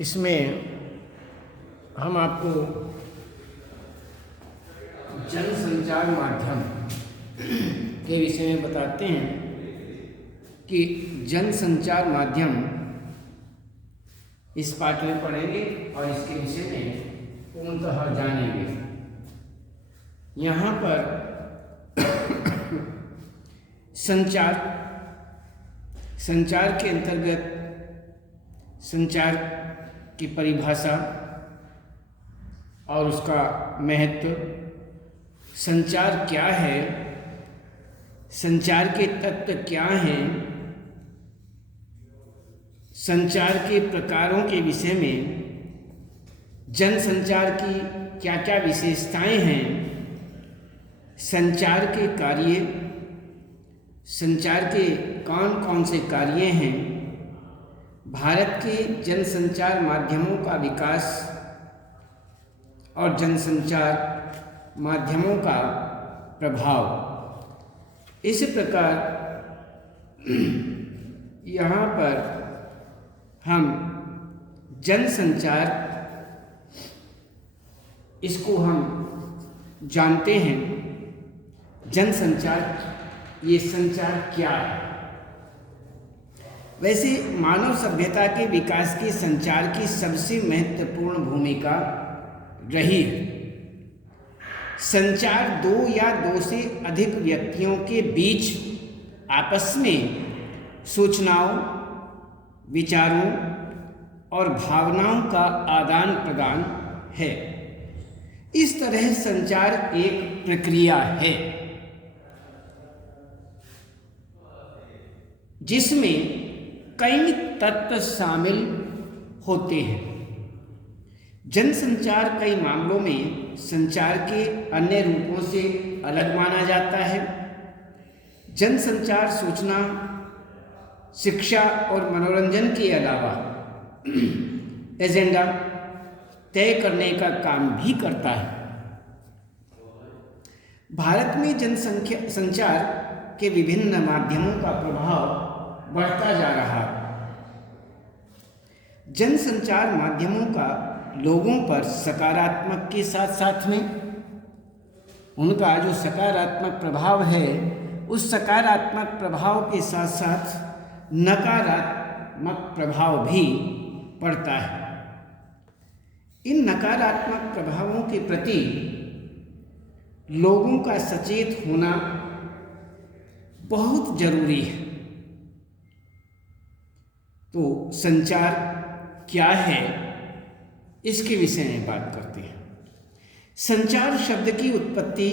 इसमें हम आपको जनसंचार माध्यम के विषय में बताते हैं कि जनसंचार माध्यम इस पाठ में पढ़ेंगे और इसके विषय में पूर्णतः जानेंगे। यहाँ पर संचार के अंतर्गत संचार की परिभाषा और उसका महत्व, संचार क्या है, संचार के तत्व क्या हैं, संचार के प्रकारों के विषय में, जनसंचार की क्या क्या विशेषताएं हैं, संचार के कार्य, संचार के कौन कौन से कार्य हैं, भारत के जनसंचार माध्यमों का विकास और जनसंचार माध्यमों का प्रभाव। इस प्रकार यहाँ पर हम जनसंचार इसको हम जानते हैं। जनसंचार ये संचार क्या है? वैसे मानव सभ्यता के विकास के संचार की सबसे महत्वपूर्ण भूमिका रही है। संचार दो या दो से अधिक व्यक्तियों के बीच आपस में सूचनाओं, विचारों और भावनाओं का आदान प्रदान है। इस तरह संचार एक प्रक्रिया है जिसमें कई तत्व शामिल होते हैं। जनसंचार कई मामलों में संचार के अन्य रूपों से अलग माना जाता है। जनसंचार सूचना, शिक्षा और मनोरंजन के अलावा एजेंडा तय करने का काम भी करता है। भारत में जनसंचार के विभिन्न माध्यमों का प्रभाव बढ़ता जा रहा है। जनसंचार माध्यमों का लोगों पर सकारात्मक के साथ साथ में उनका जो सकारात्मक प्रभाव है, उस सकारात्मक प्रभाव के साथ साथ नकारात्मक प्रभाव भी पड़ता है। इन नकारात्मक प्रभावों के प्रति लोगों का सचेत होना बहुत जरूरी है। तो संचार क्या है, इसके विषय में बात करते हैं। संचार शब्द की उत्पत्ति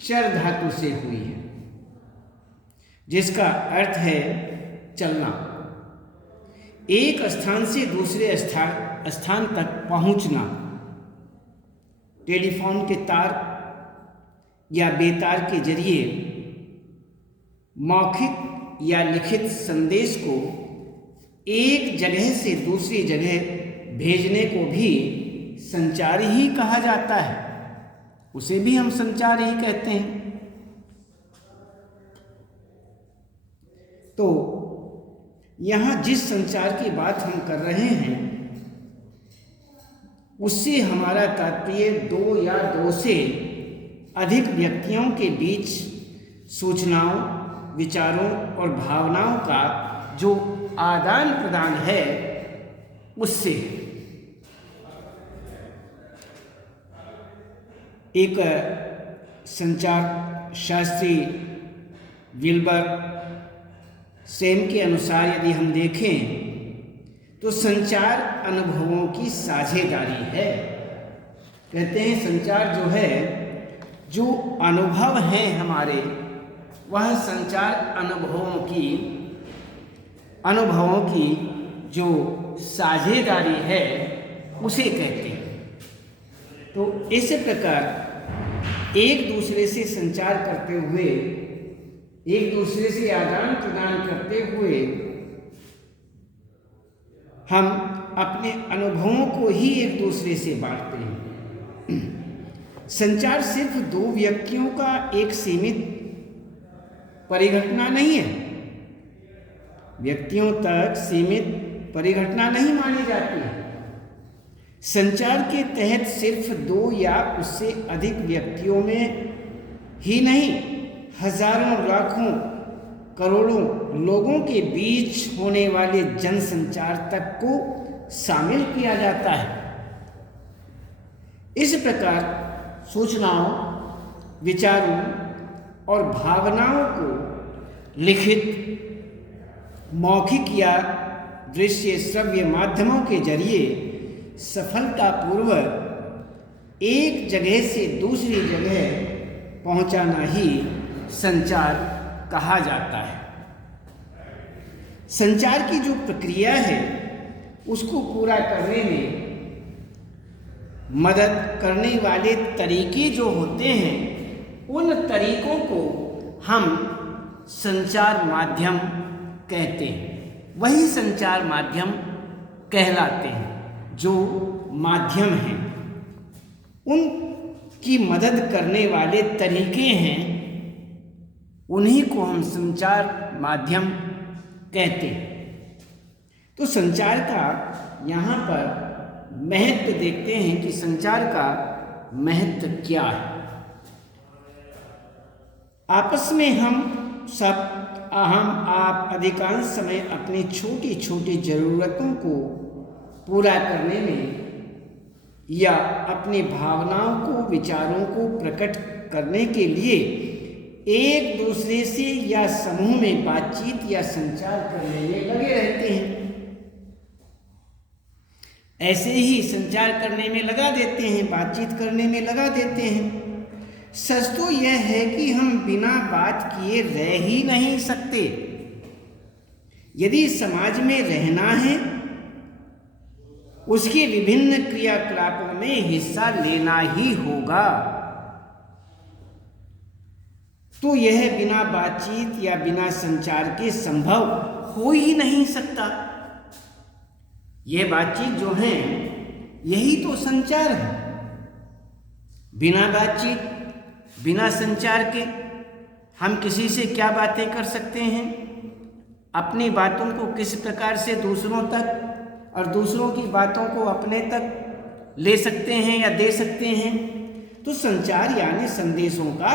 चर धातु से हुई है, जिसका अर्थ है चलना, एक स्थान से दूसरे स्थान तक पहुंचना। टेलीफोन के तार या बेतार के जरिए मौखिक या लिखित संदेश को एक जगह से दूसरी जगह भेजने को भी संचार ही कहा जाता है। उसे भी हम संचार ही कहते हैं। तो यहाँ जिस संचार की बात हम कर रहे हैं, उससे हमारा तात्पर्य दो या दो से अधिक व्यक्तियों के बीच सूचनाओं, विचारों और भावनाओं का जो आदान प्रदान है, उससे। एक संचार शास्त्री विल्बर सेन के अनुसार यदि हम देखें तो संचार अनुभवों की साझेदारी है। कहते हैं संचार जो है, जो अनुभव हैं हमारे, वह संचार अनुभवों की जो साझेदारी है उसे कहते हैं। तो इस प्रकार एक दूसरे से संचार करते हुए, एक दूसरे से आदान प्रदान करते हुए हम अपने अनुभवों को ही एक दूसरे से बांटते हैं। संचार सिर्फ दो व्यक्तियों का एक सीमित परिघटना नहीं है। व्यक्तियों तक सीमित परिघटना नहीं मानी जाती है। संचार के तहत सिर्फ 2 या उससे अधिक व्यक्तियों में ही नहीं, हजारों, लाखों, करोड़ों लोगों के बीच होने वाले जनसंचार तक को शामिल किया जाता है। इस प्रकार सूचनाओं, विचारों और भावनाओं को लिखित, मौखिक या दृश्य श्रव्य माध्यमों के जरिए सफलतापूर्वक एक जगह से दूसरी जगह पहुंचाना ही संचार कहा जाता है। संचार की जो प्रक्रिया है उसको पूरा करने में मदद करने वाले तरीके जो होते हैं, उन तरीकों को हम संचार माध्यम कहते हैं। वही संचार माध्यम कहलाते हैं। जो माध्यम हैं उनकी मदद करने वाले तरीके हैं, उन्हीं को हम संचार माध्यम कहते हैं। तो संचार का यहाँ पर महत्व देखते हैं कि संचार का महत्व क्या है। आपस में हम सब, हम आप अधिकांश समय अपनी छोटी छोटी ज़रूरतों को पूरा करने में या अपनी भावनाओं को, विचारों को प्रकट करने के लिए एक दूसरे से या समूह में बातचीत या संचार करने में लगे रहते हैं। ऐसे ही संचार करने में लगा देते हैं, बातचीत करने में लगा देते हैं। सच तो यह है कि हम बिना बात किए रह ही नहीं सकते। यदि समाज में रहना है, उसके विभिन्न क्रियाकलापों में हिस्सा लेना ही होगा। तो यह बिना बातचीत या बिना संचार के संभव हो ही नहीं सकता। यह बातचीत जो है, यही तो संचार है। बिना बातचीत, बिना संचार के हम किसी से क्या बातें कर सकते हैं? अपनी बातों को किस प्रकार से दूसरों तक और दूसरों की बातों को अपने तक ले सकते हैं या दे सकते हैं? तो संचार यानी संदेशों का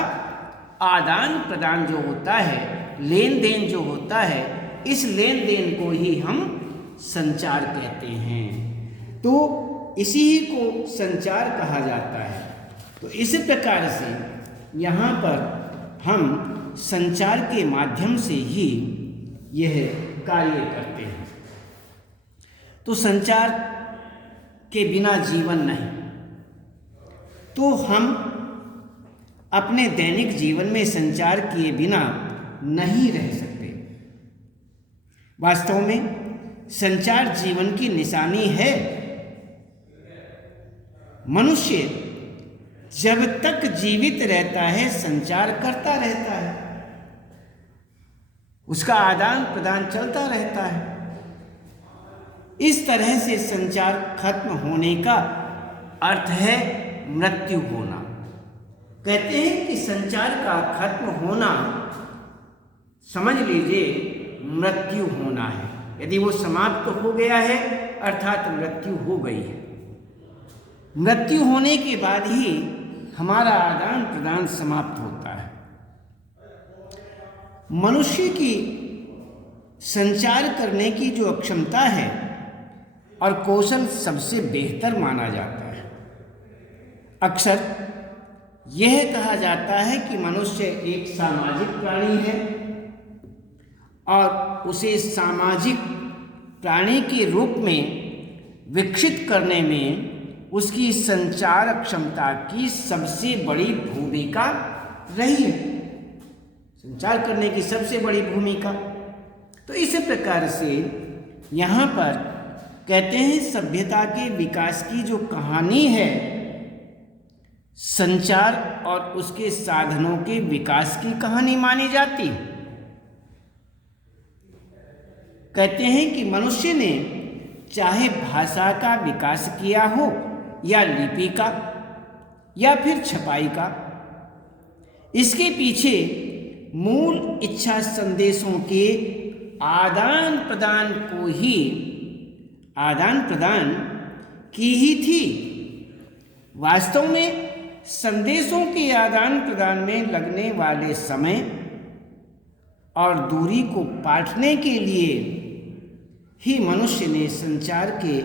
आदान प्रदान जो होता है, लेन देन जो होता है, इस लेन देन को ही हम संचार कहते हैं। तो इसी को संचार कहा जाता है। तो इस प्रकार से यहाँ पर हम संचार के माध्यम से ही यह कार्य करते हैं। तो संचार के बिना जीवन नहीं। तो हम अपने दैनिक जीवन में संचार किए बिना नहीं रह सकते। वास्तव में संचार जीवन की निशानी है। मनुष्य जब तक जीवित रहता है, संचार करता रहता है, उसका आदान प्रदान चलता रहता है। इस तरह से संचार खत्म होने का अर्थ है मृत्यु होना। कहते हैं कि संचार का खत्म होना, समझ लीजिए मृत्यु होना है। यदि वो समाप्त हो गया है, अर्थात मृत्यु हो गई है। मृत्यु होने के बाद ही हमारा आदान प्रदान समाप्त होता है। मनुष्य की संचार करने की जो क्षमता है और कौशल सबसे बेहतर माना जाता है। अक्सर यह कहा जाता है कि मनुष्य एक सामाजिक प्राणी है और उसे सामाजिक प्राणी के रूप में विकसित करने में उसकी संचार क्षमता की सबसे बड़ी भूमिका रही है। संचार करने की सबसे बड़ी भूमिका। तो इस प्रकार से यहाँ पर कहते हैं सभ्यता के विकास की जो कहानी है, संचार और उसके साधनों के विकास की कहानी मानी जाती है। कहते हैं कि मनुष्य ने चाहे भाषा का विकास किया हो या लिपि का या फिर छपाई का, इसके पीछे मूल इच्छा संदेशों के आदान प्रदान को ही आदान प्रदान की ही थी। वास्तव में संदेशों के आदान प्रदान में लगने वाले समय और दूरी को पाटने के लिए ही मनुष्य ने संचार के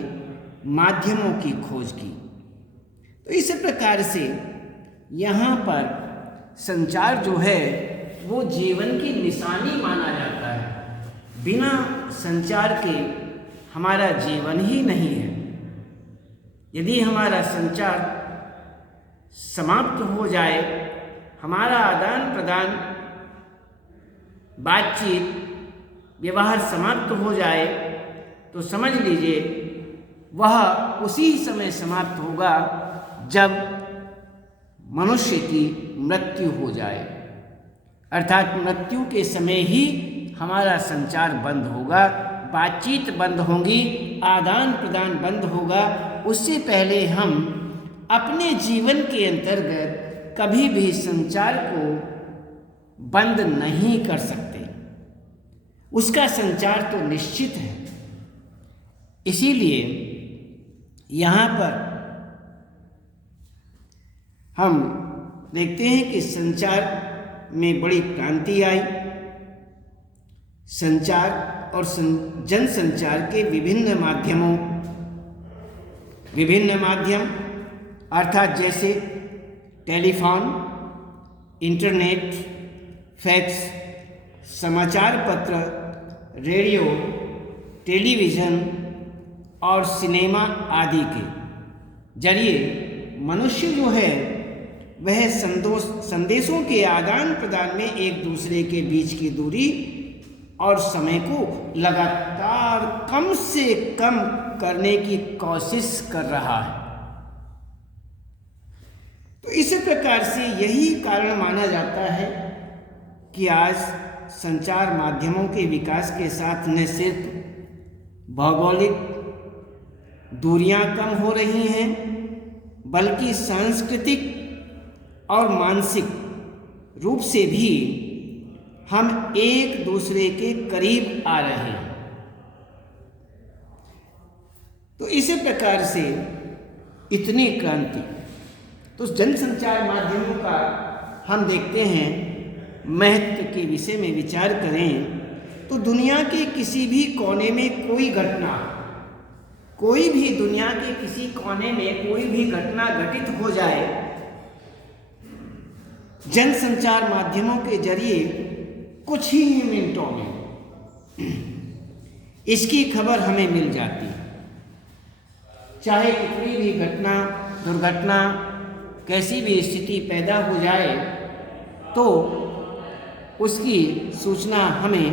माध्यमों की खोज की। तो इस प्रकार से यहाँ पर संचार जो है वो जीवन की निशानी माना जाता है। बिना संचार के हमारा जीवन ही नहीं है। यदि हमारा संचार समाप्त हो जाए, हमारा आदान प्रदान, बातचीत, व्यवहार समाप्त हो जाए, तो समझ लीजिए वह उसी समय समाप्त होगा जब मनुष्य की मृत्यु हो जाए। अर्थात मृत्यु के समय ही हमारा संचार बंद होगा, बातचीत बंद होगी, आदान प्रदान बंद होगा। उससे पहले हम अपने जीवन के अंतर्गत कभी भी संचार को बंद नहीं कर सकते। उसका संचार तो निश्चित है। इसीलिए यहाँ पर हम देखते हैं कि संचार में बड़ी क्रांति आई। संचार और जनसंचार के विभिन्न माध्यम अर्थात जैसे टेलीफोन, इंटरनेट, फैक्स, समाचार पत्र, रेडियो, टेलीविज़न और सिनेमा आदि के जरिए मनुष्य जो है वह संदेशों के आदान प्रदान में एक दूसरे के बीच की दूरी और समय को लगातार कम से कम करने की कोशिश कर रहा है। तो इस प्रकार से यही कारण माना जाता है कि आज संचार माध्यमों के विकास के साथ न सिर्फ भौगोलिक दूरियां कम हो रही हैं, बल्कि सांस्कृतिक और मानसिक रूप से भी हम एक दूसरे के करीब आ रहे हैं। तो इसी प्रकार से इतनी क्रांति, तो जनसंचार माध्यमों का हम देखते हैं महत्व के विषय में विचार करें तो दुनिया के किसी भी कोने में कोई घटना, कोई भी दुनिया के किसी कोने में कोई भी घटना घटित हो जाए, जनसंचार माध्यमों के जरिए कुछ ही मिनटों में इसकी खबर हमें मिल जाती है। चाहे कितनी भी घटना, दुर्घटना, कैसी भी स्थिति पैदा हो जाए तो उसकी सूचना हमें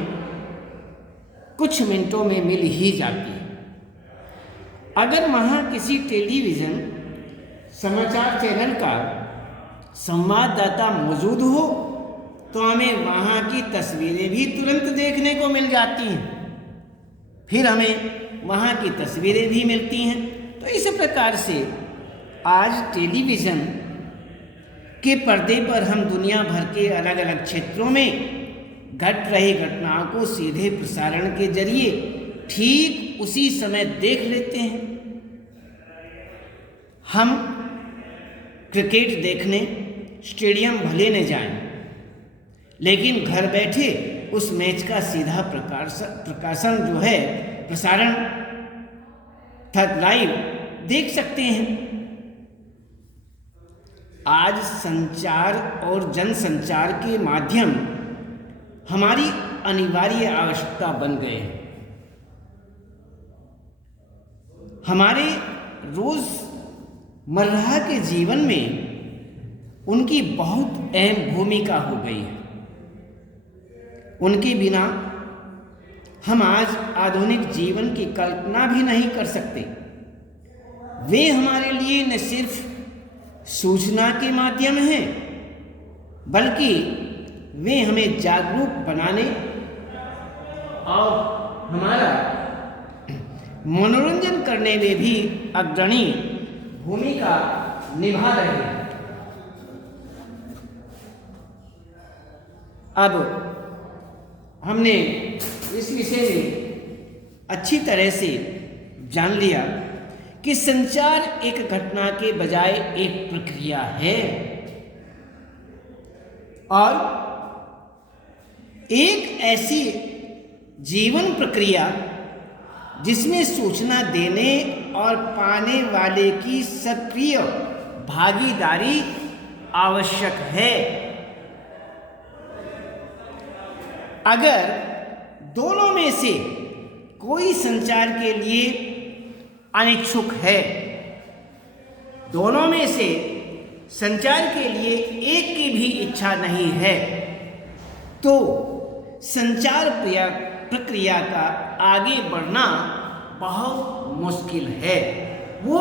कुछ मिनटों में मिल ही जाती है। अगर वहाँ किसी टेलीविज़न समाचार चैनल का संवाददाता मौजूद हो तो हमें वहाँ की तस्वीरें भी तुरंत देखने को मिल जाती हैं, फिर हमें वहाँ की तस्वीरें भी मिलती हैं। तो इस प्रकार से आज टेलीविज़न के पर्दे पर हम दुनिया भर के अलग अलग क्षेत्रों में घट रही घटनाओं को सीधे प्रसारण के जरिए ठीक उसी समय देख लेते हैं। हम क्रिकेट देखने स्टेडियम भले न जाएं, लेकिन घर बैठे उस मैच का सीधा प्रकाशन जो है, प्रसारण लाइव देख सकते हैं। आज संचार और जनसंचार के माध्यम हमारी अनिवार्य आवश्यकता बन गए हैं। हमारे रोजमर्रा के जीवन में उनकी बहुत अहम भूमिका हो गई है। उनके बिना हम आज आधुनिक जीवन की कल्पना भी नहीं कर सकते। वे हमारे लिए न सिर्फ सूचना के माध्यम हैं, बल्कि वे हमें जागरूक बनाने और हमारा मनोरंजन करने में भी अग्रणी भूमिका निभा रहे हैं। अब हमने इस विषय में अच्छी तरह से जान लिया कि संचार एक घटना के बजाय एक प्रक्रिया है और एक ऐसी जीवन प्रक्रिया जिसमें सूचना देने और पाने वाले की सक्रिय भागीदारी आवश्यक है। अगर दोनों में से कोई संचार के लिए अनिच्छुक है, दोनों में से संचार के लिए एक की भी इच्छा नहीं है, तो संचार प्रक्रिया का आगे बढ़ना बहुत मुश्किल है। वो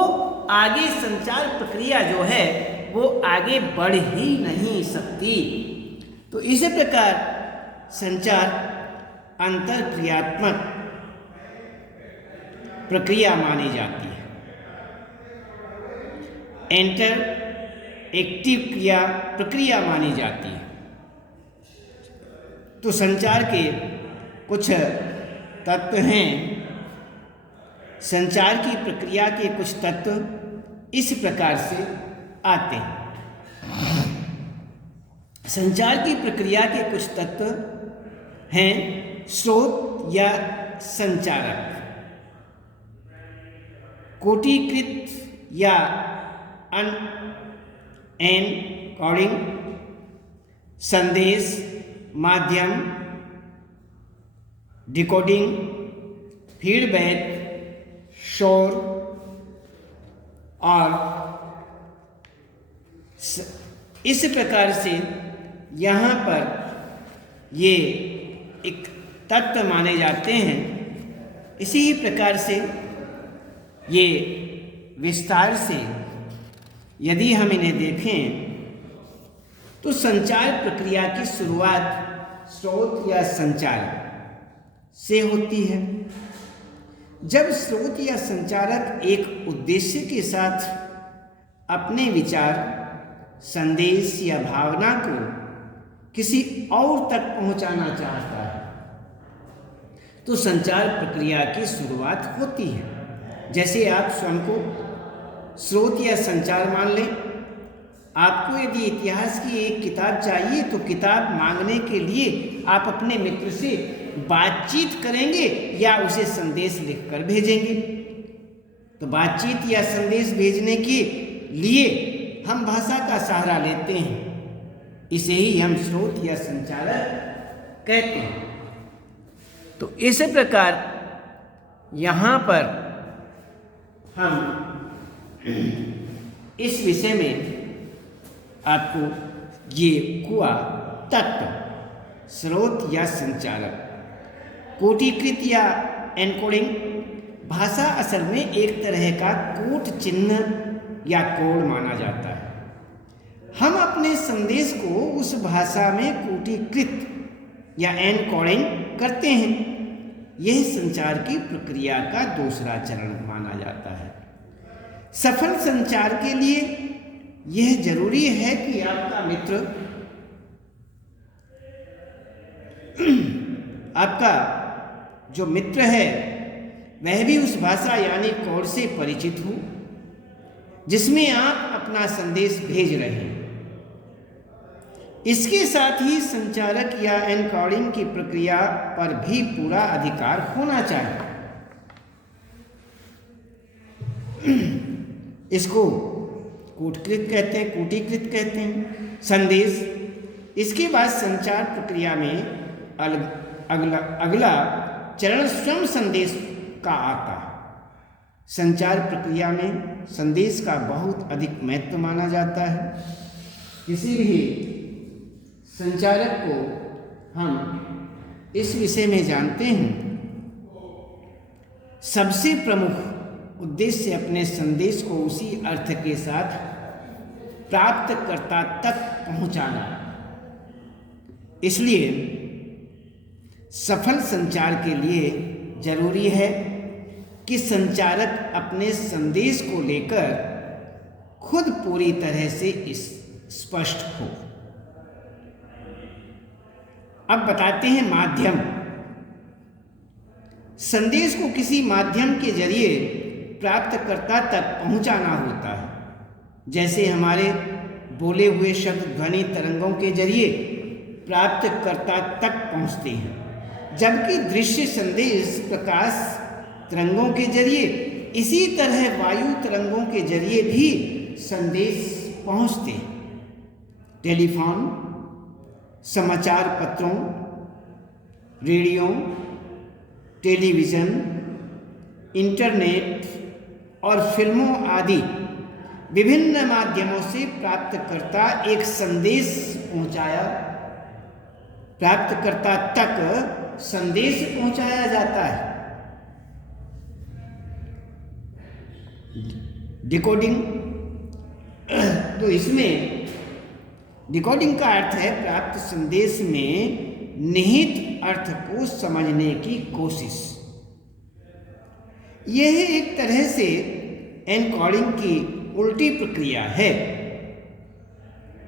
आगे संचार प्रक्रिया जो है वो आगे बढ़ ही नहीं सकती। तो इसी प्रकार संचार अंतरक्रियात्मक प्रक्रिया मानी जाती है। एंटर एक्टिव प्रक्रिया मानी जाती है। तो संचार के कुछ तत्व हैं। संचार की प्रक्रिया के कुछ तत्व इस प्रकार से आते हैं। संचार की प्रक्रिया के कुछ तत्व हैं स्रोत या संचारक, कोटिकृत या एनकोडिंग, संदेश, माध्यम, डिकोडिंग, फीडबैक, शोर और इस प्रकार से यहाँ पर ये एक तत्व माने जाते हैं। इसी प्रकार से ये विस्तार से यदि हम इन्हें देखें तो संचार प्रक्रिया की शुरुआत स्रोत या संचार से होती है। जब स्रोत या संचारक एक उद्देश्य के साथ अपने विचार, संदेश या भावना को किसी और तक पहुंचाना चाहता है तो संचार प्रक्रिया की शुरुआत होती है। जैसे आप स्वयं को स्रोत या संचार मान लें। आपको यदि इतिहास की एक किताब चाहिए तो किताब मांगने के लिए आप अपने मित्र से बातचीत करेंगे या उसे संदेश लिखकर भेजेंगे। तो बातचीत या संदेश भेजने के लिए हम भाषा का सहारा लेते हैं। इसे ही हम स्रोत या संचारक कहते हैं। तो इस प्रकार यहाँ पर हम इस विषय में आपको ये हुआ तत्व स्रोत या संचारक। कोटिकृत या एनकोडिंग, भाषा असल में एक तरह का कोट चिन्ह या कोड माना जाता है। हम अपने संदेश को उस भाषा में कोटिकृत या एनकोडिंग करते हैं। यह संचार की प्रक्रिया का दूसरा चरण माना जाता है। सफल संचार के लिए यह जरूरी है कि आपका मित्र आपका जो मित्र है वह भी उस भाषा यानी कोड से परिचित हो जिसमें आप अपना संदेश भेज रहे हैं। इसके साथ ही संचारक या एनकोडिंग की प्रक्रिया पर भी पूरा अधिकार होना चाहिए। इसको कोटिकृत कहते हैं संदेश। इसके बाद संचार प्रक्रिया में अगला चरण स्वयं संदेश का आता है। संचार प्रक्रिया में संदेश का बहुत अधिक महत्व माना जाता है। किसी भी संचारक को हम इस विषय में जानते हैं, सबसे प्रमुख उद्देश्य अपने संदेश को उसी अर्थ के साथ प्राप्तकर्ता तक पहुंचाना। इसलिए सफल संचार के लिए जरूरी है कि संचारक अपने संदेश को लेकर खुद पूरी तरह से स्पष्ट हो। अब बताते हैं माध्यम। संदेश को किसी माध्यम के जरिए प्राप्तकर्ता तक पहुंचाना होता है। जैसे हमारे बोले हुए शब्द ध्वनि तरंगों के जरिए प्राप्तकर्ता तक पहुंचते हैं, जबकि दृश्य संदेश प्रकाश तरंगों के जरिए, इसी तरह वायु तरंगों के जरिए भी संदेश पहुंचते हैं। टेलीफोन, समाचार पत्रों, रेडियो, टेलीविज़न, इंटरनेट और फिल्मों आदि विभिन्न माध्यमों से प्राप्तकर्ता एक संदेश प्राप्तकर्ता तक संदेश पहुंचाया जाता है। डिकोडिंग, तो इसमें डिकोडिंग का अर्थ है प्राप्त संदेश में निहित अर्थ को समझने की कोशिश। यह एक तरह से एनकोडिंग की उल्टी प्रक्रिया है।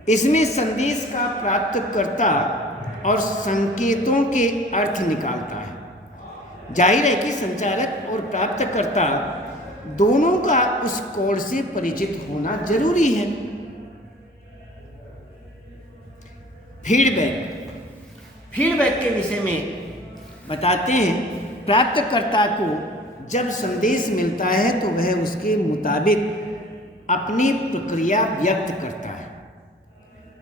इसमें संदेश का प्राप्तकर्ता और संकेतों के अर्थ निकालता है। जाहिर है कि संचारक और प्राप्तकर्ता दोनों का उस कोड से परिचित होना जरूरी है। फीडबैक के विषय में बताते हैं। प्राप्तकर्ता को जब संदेश मिलता है तो वह उसके मुताबिक अपनी प्रक्रिया व्यक्त करता है।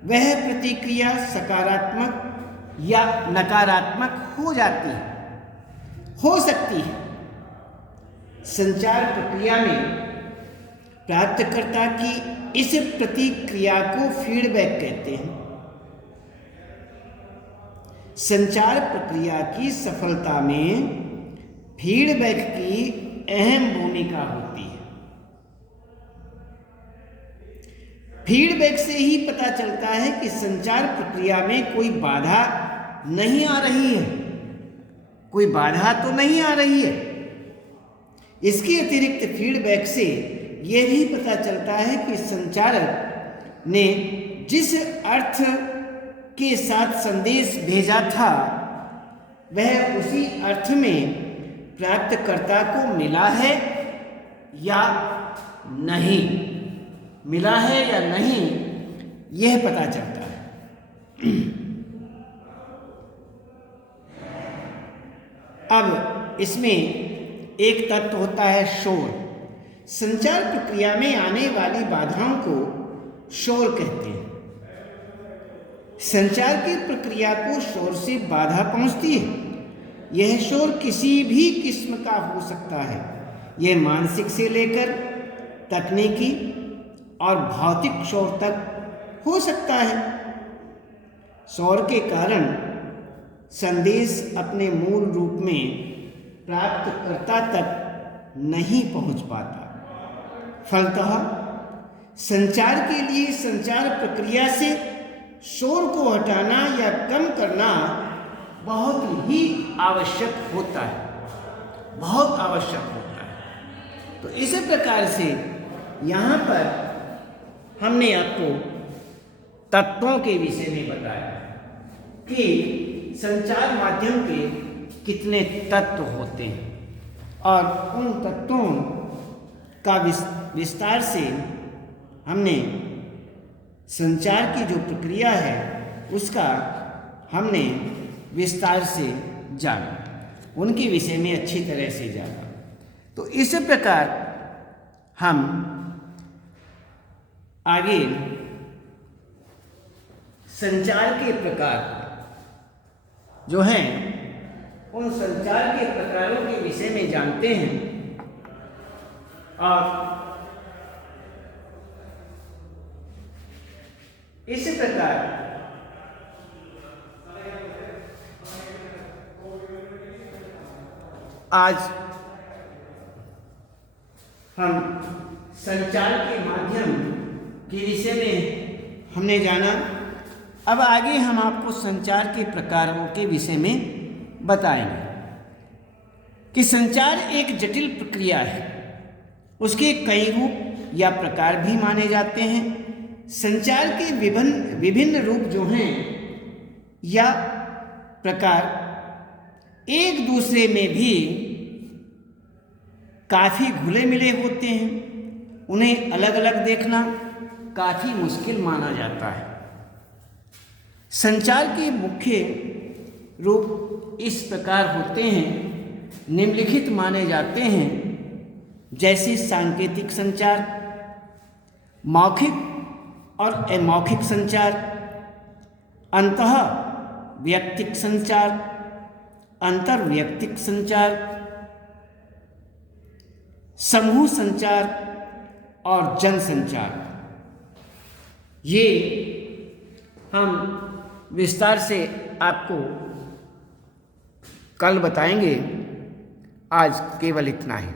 वह प्रतिक्रिया सकारात्मक या नकारात्मक हो सकती है। संचार प्रक्रिया में प्राप्तकर्ता की इस प्रतिक्रिया को फीडबैक कहते हैं। संचार प्रक्रिया की सफलता में फीडबैक की अहम भूमिका होती है। फीडबैक से ही पता चलता है कि संचार प्रक्रिया में कोई बाधा नहीं आ रही है, कोई बाधा तो नहीं आ रही है। इसके अतिरिक्त फीडबैक से यह भी पता चलता है कि संचारक ने जिस अर्थ के साथ संदेश भेजा था वह उसी अर्थ में प्राप्तकर्ता को मिला है या नहीं, यह पता चलता है। अब इसमें एक तत्व होता है शोर। संचार प्रक्रिया में आने वाली बाधाओं को शोर कहते हैं। संचार की प्रक्रिया को शोर से बाधा पहुंचती है। यह शोर किसी भी किस्म का हो सकता है। यह मानसिक से लेकर तकनीकी और भौतिक शोर तक हो सकता है। शोर के कारण संदेश अपने मूल रूप में प्राप्तकर्ता तक नहीं पहुंच पाता। फलतः संचार के लिए संचार प्रक्रिया से शोर को हटाना या कम करना बहुत ही आवश्यक होता है, बहुत आवश्यक होता है। तो इसी प्रकार से यहाँ पर हमने आपको तत्वों के विषय में बताया कि संचार माध्यम के कितने तत्व होते हैं और उन तत्वों का विस्तार से हमने संचार की जो प्रक्रिया है उसका हमने विस्तार से जाना, उनके विषय में अच्छी तरह से जाना। तो इस प्रकार हम आगे संचार के प्रकार जो हैं उन संचार के प्रकारों के विषय में जानते हैं और इस प्रकार आज हम संचार के माध्यम के विषय में हमने जाना। अब आगे हम आपको संचार के प्रकारों के विषय में बताएंगे कि संचार एक जटिल प्रक्रिया है। उसके कई रूप या प्रकार भी माने जाते हैं। संचार के विभिन्न रूप जो हैं या प्रकार एक दूसरे में भी काफ़ी घुले मिले होते हैं, उन्हें अलग अलग देखना काफ़ी मुश्किल माना जाता है। संचार के मुख्य रूप इस प्रकार होते हैं, निम्नलिखित माने जाते हैं, जैसे सांकेतिक संचार, मौखिक और अमौखिक संचार, अंतः व्यक्तिक संचार, अंतर्व्यक्तिक संचार, समूह संचार और जन संचार। ये हम विस्तार से आपको कल बताएंगे। आज केवल इतना ही।